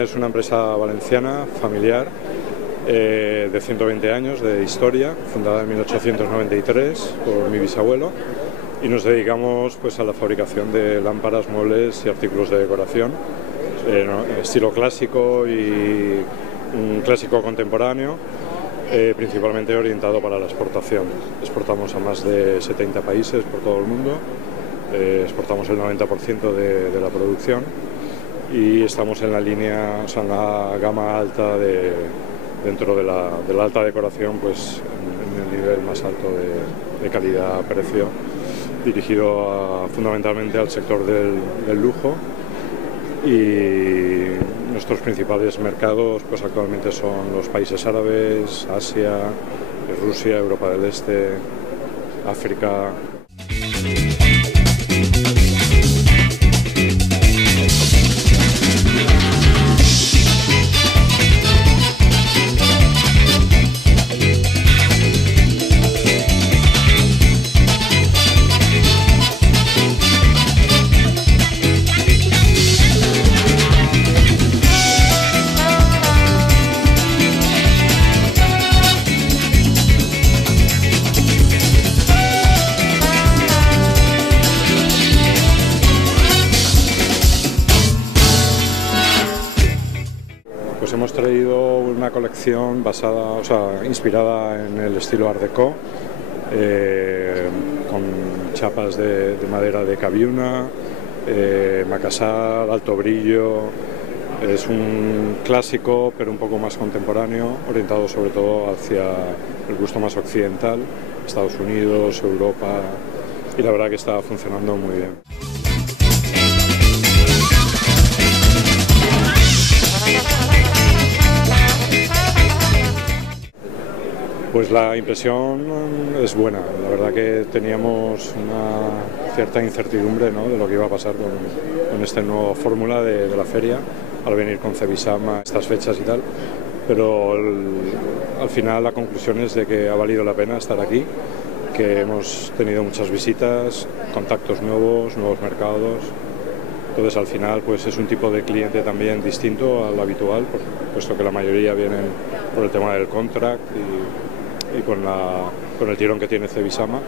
Cebisama es una empresa valenciana, familiar, de 120 años de historia, fundada en 1893 por mi bisabuelo, y nos dedicamos pues a la fabricación de lámparas, muebles y artículos de decoración, estilo clásico y un clásico contemporáneo, principalmente orientado para la exportación. Exportamos a más de 70 países por todo el mundo, exportamos el 90% de la producción y estamos en la línea, o sea, en la gama alta dentro de la alta decoración, pues en el nivel más alto de calidad-precio, dirigido fundamentalmente al sector del lujo, y nuestros principales mercados pues actualmente son los países árabes, Asia, Rusia, Europa del Este, África. Pues hemos traído una colección inspirada en el estilo Art Deco, con chapas de madera de cabiuna, macassar, alto brillo. Es un clásico pero un poco más contemporáneo, orientado sobre todo hacia el gusto más occidental, Estados Unidos, Europa, y la verdad que está funcionando muy bien. Pues la impresión es buena. La verdad que teníamos una cierta incertidumbre, ¿no?, de lo que iba a pasar con esta nueva fórmula de la feria, al venir con Cebisama, estas fechas y tal, pero al final la conclusión es de que ha valido la pena estar aquí, que hemos tenido muchas visitas, contactos nuevos mercados. Entonces al final pues es un tipo de cliente también distinto al habitual, puesto que la mayoría vienen por el tema del contract y con el tirón que tiene Cebisama.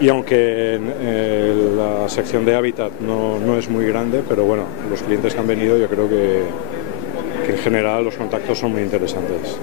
Y aunque la sección de hábitat no es muy grande, pero bueno, los clientes que han venido yo creo que en general los contactos son muy interesantes.